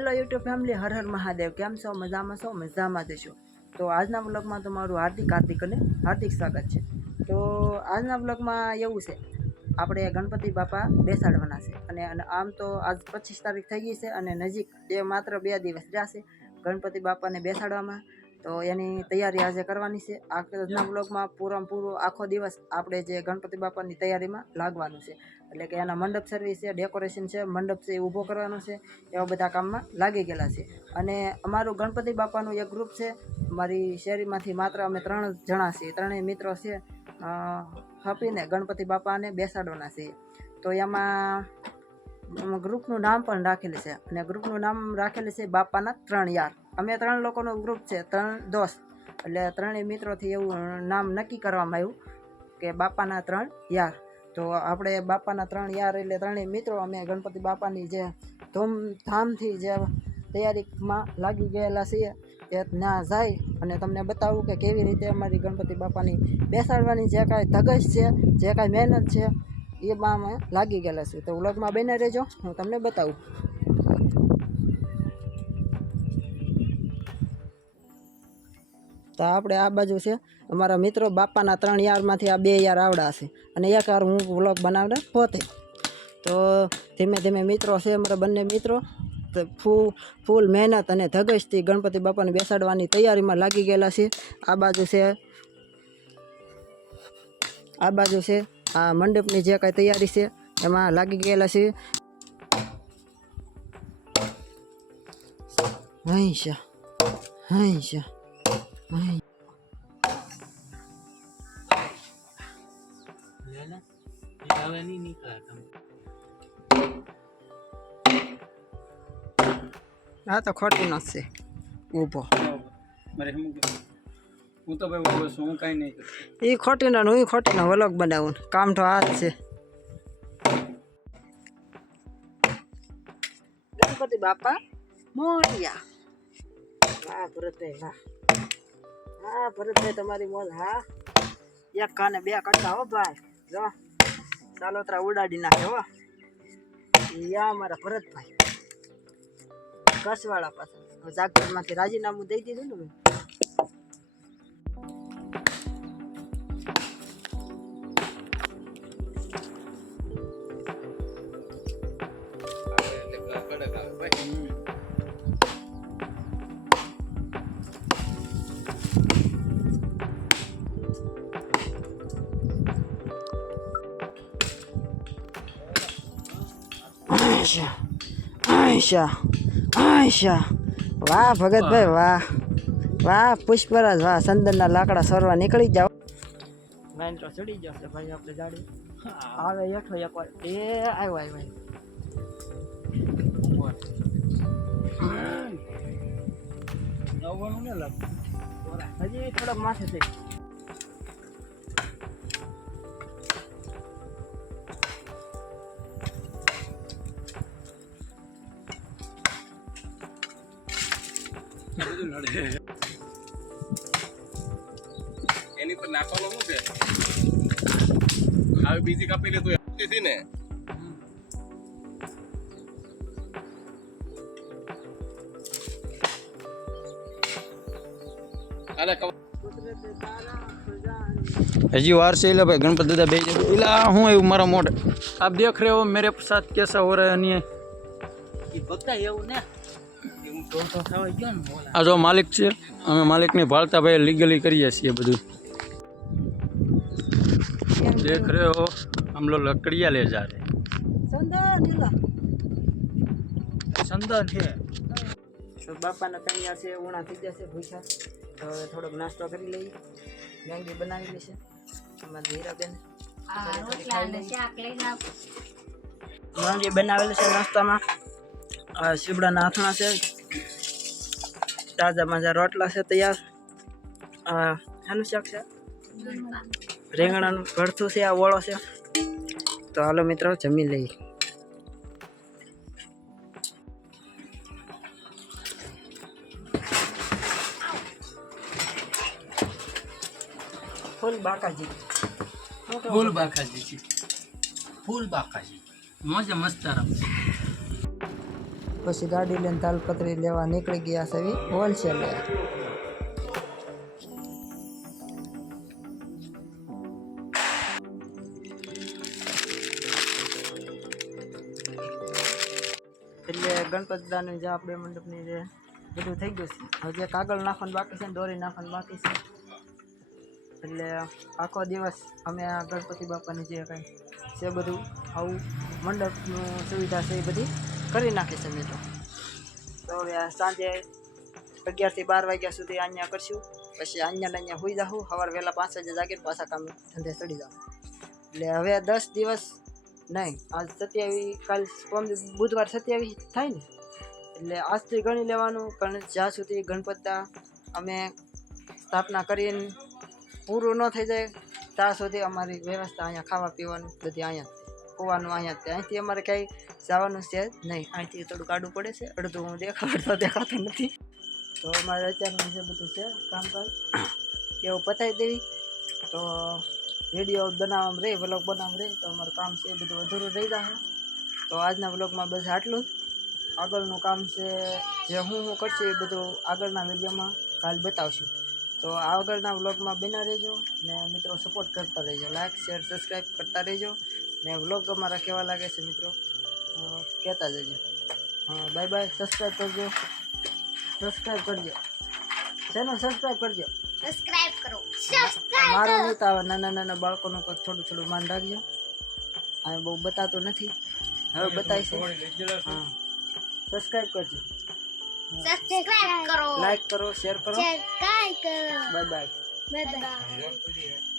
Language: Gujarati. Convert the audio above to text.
Hello YouTube family, Har Har Mahadev. કેમ છો? મજામાં છો? મજામાં જશો તો આજના બ્લોગમાં તમારું હાર્દિક હાર્દિક અને હાર્દિક સ્વાગત છે. તો આજના બ્લોગમાં એવું છે, આપણે ગણપતિ બાપા બેસાડવાના છે. અને આમ તો આજ પચીસ તારીખ થઈ ગઈ છે અને નજીક બે માત્ર બે દિવસ રહ્યા છે ગણપતિ બાપાને બેસાડવામાં. તો એની તૈયારી આજે કરવાની છે. આજના બ્લોગમાં પૂરમ પૂરો આખો દિવસ આપણે જે ગણપતિ બાપાની તૈયારીમાં લાગવાનું છે. એટલે કે એના મંડપ સર્વિસ છે ડેકોરેશન છે મંડપ છે એ ઊભો કરવાનો છે. એવા બધા કામમાં લાગી ગયેલા છે. અને અમારું ગણપતિ બાપાનું એક ગ્રુપ છે. અમારી શેરીમાંથી માત્ર અમે ત્રણ જણા છીએ. ત્રણેય મિત્રો છે. હપીને ગણપતિ બાપાને બેસાડવાના છીએ. તો એમાં ગ્રુપનું નામ પણ રાખેલું છે. અને ગ્રુપનું નામ રાખેલું છે બાપાના ત્રણ યાર. અમે ત્રણ લોકોનું ગ્રુપ છે, ત્રણ દોસ્ત. એટલે ત્રણેય મિત્રોથી એવું નામ નક્કી કરવામાં આવ્યું કે બાપાના ત્રણ યાર. તો આપણે બાપાના ત્રણ યાર એટલે ત્રણેય મિત્રો અમે ગણપતિ બાપાની જે ધૂમધામથી જે તૈયારીમાં લાગી ગયેલા છીએ એ ત્યાં જાય. અને તમને બતાવું કે કેવી રીતે અમારી ગણપતિ બાપાની બેસાડવાની જે કાંઈ ધગશ છે, જે કાંઈ મહેનત છે એમાં અમે લાગી ગયેલા છે તો વ્લોગમાં બને રહેજો. હું તમને બતાવું. તો આપણે આ બાજુ છે. અમારા મિત્રો બાપાના ત્રણ યારમાંથી આ બે યાર આવડા છે. અને એક વાર હું વ્લોગ બનાવને પોતે. તો ધીમે ધીમે મિત્રો છે અમારા બંને મિત્રો. ફૂ ફૂલ મહેનત અને ધગશથી ગણપતિ બાપાને બેસાડવાની તૈયારીમાં લાગી ગયેલા છે. આ બાજુ છે. આ બાજુ છે. આ મંડપની જે કાંઈ તૈયારી છે એમાં લાગી ગયેલા છે. હૈશા હૈશા હૈ આ તો ખોટું નથી ઊભો. મારે શું કહેવું? હું તો ભાઈ બોલું છું હું કાંઈ નહીં. કરું એ ખોટી ના હું ખોટી ના વલોગ બનાવું. કામ તો આ જ છે. ગણપતિ બાપા મોરિયા. વાહ ભરતભાઈ વાહ. હા ભરતભાઈ તમારી મોજ હા. એક કાને બે કરતા હો ભાઈ. જો ચાલોતરા ઉડાડી નાખે હો. યા મારા ભરતભાઈ. કસવાળા પાસે જાગરમાંથી રાજીનામું દઈ દીધું ને મેં આયશા આયશા આયશા વાહ ભગતભાઈ વાહ વાહ પુષ્પરાજ વાહ સંદનના લાકડા સરવા નીકળી જાવ લાઈન તો ચડી જશે ભાઈ આપણે ગાડી આવે હેઠો એક વાર. એ આવ્યો આવ્યો. નવવાનું ને થઈ એની પર નાખવાનું શું છે? હવે બીજી કાપી લે તો ને? હજી વાર છે એટલે ભાઈ ગણપત દાદા બે એટલે આ હું એવું મારા મોઢે આપ દેખ રહે હો મેરે સાથ કેસા હો રહે અન્ય આ જો માલિક છે અમે માલિકને ભાળતા ભાઈ લીગલી કરીએ છીએ બધું દેખ રહે હો हम लोग लकड़ियाँ ले जा रहे સંદન છે બાપાના તૈયાર છે ઉણા થઈ જશે ભૂસા તો હવે થોડોક નાસ્તો કરી લઈએ. મેંગી બનાવેલી છે અમારી હીરાબેન મેંગી બનાવેલી છે નાસ્તામાં. આ શીબડાના હાથણા છે. તાજા માજા રોટલા છે તૈયાર. આ શાનું શાક છે. રીંગણાનું ભરથું છે આ ઓળો છે. તો હાલો મિત્રો જમી લઈએ. ફૂલ બાકાજી ફૂલ બાકાજી છે ફૂલ બાકાજી મોજે મસ્ત રમશે પછી ગાડી લઈને તાલપત્રી લેવા નીકળી ગયા છે હોલસેલ એટલે ગણપતિદાની જે આપણે મંડપની જે બધું થઈ ગયું છે હવે જે કાગળ નાખવાનું બાકી છે ને દોરી નાખવાનું બાકી છે એટલે આખો દિવસ અમે આ ગણપતિ બાપાની જે કંઈ છે બધું આવું મંડપનું સુવિધા છે એ બધી કરી નાખી છે મિત્રો તો હવે સાંજે અગિયારથી બાર વાગ્યા સુધી અહીંયા કરશું. પછી અહીંયા અહીંયા હોઈ જાઉં સવારે વહેલા પાંચ વાગે જાગીને પાછા કામ ધંધે ચડી જાઉં એટલે હવે દસ દિવસ નહીં, આજ સત્યાવીસ, કાલ બુધવાર સત્યાવીસ થાય ને. એટલે આજથી ગણી લેવાનું, પણ જ્યાં સુધી ગણપતતા અમે સ્થાપના કરીને પૂરું ન થઈ જાય, ત્યાં સુધી અમારી વ્યવસ્થા અહીંયા ખાવા પીવાનું બધી અહીંયા ખોવાનું અહીંયા અહીંથી અમારે કંઈ જવાનું છે જ નહીં. અહીંથી થોડું કાઢવું પડે છે, અડધું હું દેખાડતો દેખાતો નથી. તો અમારે અત્યારનું જે બધું છે કામકાજ એવું પતાવી દેવી. તો વીડિયો બનાવવામાં રહે, વ્લોગ બનાવવામાં રહે, તો અમારું કામ છે એ બધું અધૂરું રહી જાય. તો આજના વ્લોગમાં બસ આટલું જ. આગળનું કામ છે જે હું હું કરશું એ બધું આગળના વિડીયોમાં કાલ બતાવશું. તો આગળના વ્લોગમાં બના રહેજો ને મિત્રો સપોર્ટ કરતા રહેજો. લાઇક શેર સબસ્ક્રાઈબ કરતા રહેજો ને વ્લોગ અમારા કેવા લાગે છે મિત્રો? કહેતા જજો. હા બાય બાય સબસ્ક્રાઈબ કરજો. સબસ્ક્રાઈબ કરજો. ચેનલ સબસ્ક્રાઈબ કરજો. સબસ્ક્રાઇબ કરો. સબસ્ક્રાઇબ મારું નહીં આવે નાના નાના બાળકોનું કંઈક થોડું થોડું માન રાખજો. આ બહુ બતાતું નથી. હવે બતાવીશ. હા. સબસ્ક્રાઈબ કરજો. સબસ્ક્રાઇબ કરો. લાઈક કરો શેર કરો. Bye bye bye bye